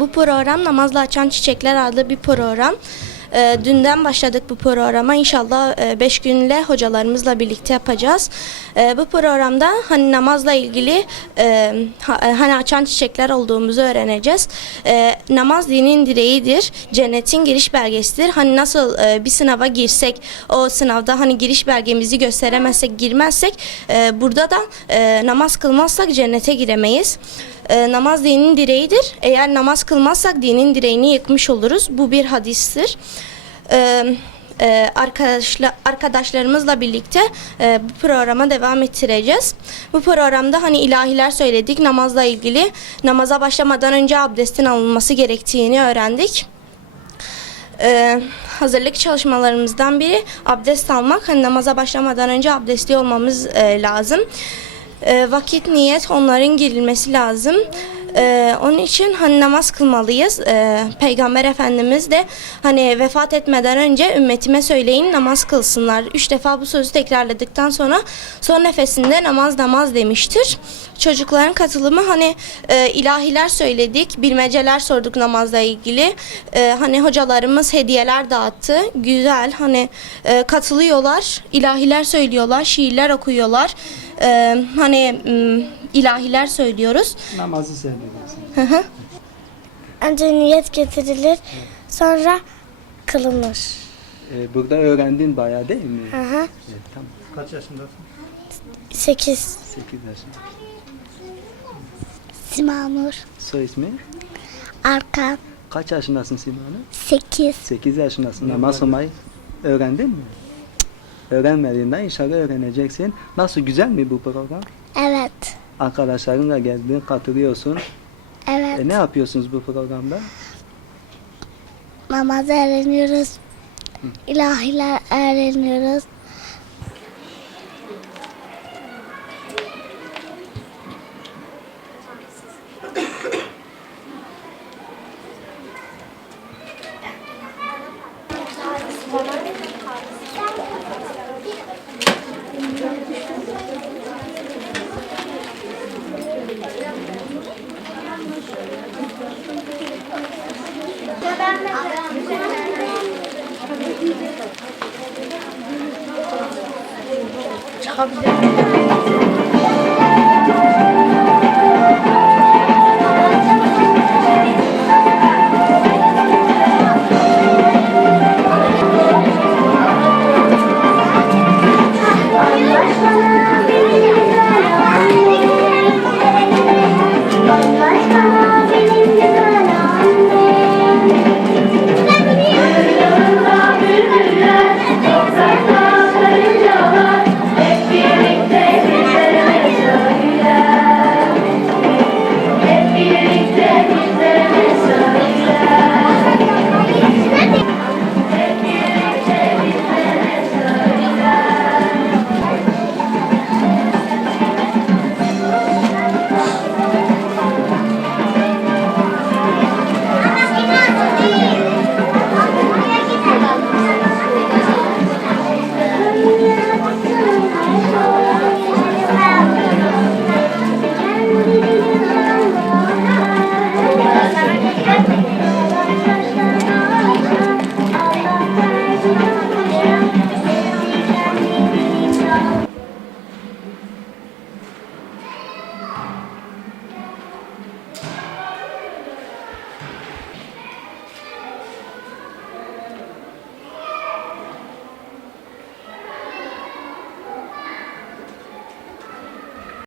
Bu program Namazla Açan Çiçekler adlı bir program. Dünden başladık bu programa. İnşallah 5 günle hocalarımızla birlikte yapacağız. Bu programda hani namazla ilgili hani açan çiçekler olduğumuzu öğreneceğiz. Namaz dinin direğidir. Cennetin giriş belgesidir. Hani nasıl bir sınava girsek, o sınavda hani giriş belgemizi gösteremezsek, girmezsek, burada da namaz kılmazsak cennete giremeyiz. Namaz dinin direğidir. Eğer namaz kılmazsak dinin direğini yıkmış oluruz. Bu bir hadistir. Arkadaşlarımızla birlikte bu programa devam ettireceğiz. Bu programda hani ilahiler söyledik. Namazla ilgili namaza başlamadan önce abdestin alınması gerektiğini öğrendik. Hazırlık çalışmalarımızdan biri abdest almak. Hani namaza başlamadan önce abdestli olmamız lazım. Vakit, niyet, onların girilmesi lazım. Onun için hani namaz kılmalıyız. Peygamber Efendimiz de hani vefat etmeden önce ümmetime söyleyin namaz kılsınlar. 3 defa bu sözü tekrarladıktan sonra son nefesinde namaz namaz demiştir. Çocukların katılımı hani ilahiler söyledik, bilmeceler sorduk namazla ilgili. Hani hocalarımız hediyeler dağıttı. Güzel hani katılıyorlar, ilahiler söylüyorlar, şiirler okuyorlar. Hani ilahiler söylüyoruz. Namazı seviyorsun. Önce niyet getirilir, sonra kılınır. Burada öğrendin bayağı değil mi? Hı hı. Evet, tamam. Kaç yaşındasın? 8. 8 yaşında. Simanur. Soy ismi? Arkan. Kaç yaşındasın Simone? 8. 8 yaşındasın. Namaz kılmayı öğrendin mi? Öğrenmediğinden inşallah öğreneceksin. Nasıl, güzel mi bu program? Evet. Arkadaşlarınla geldin, katılıyorsun. Evet. Ne yapıyorsunuz bu programda? Namaz öğreniyoruz. İlahiler öğreniyoruz. Çıkabilir.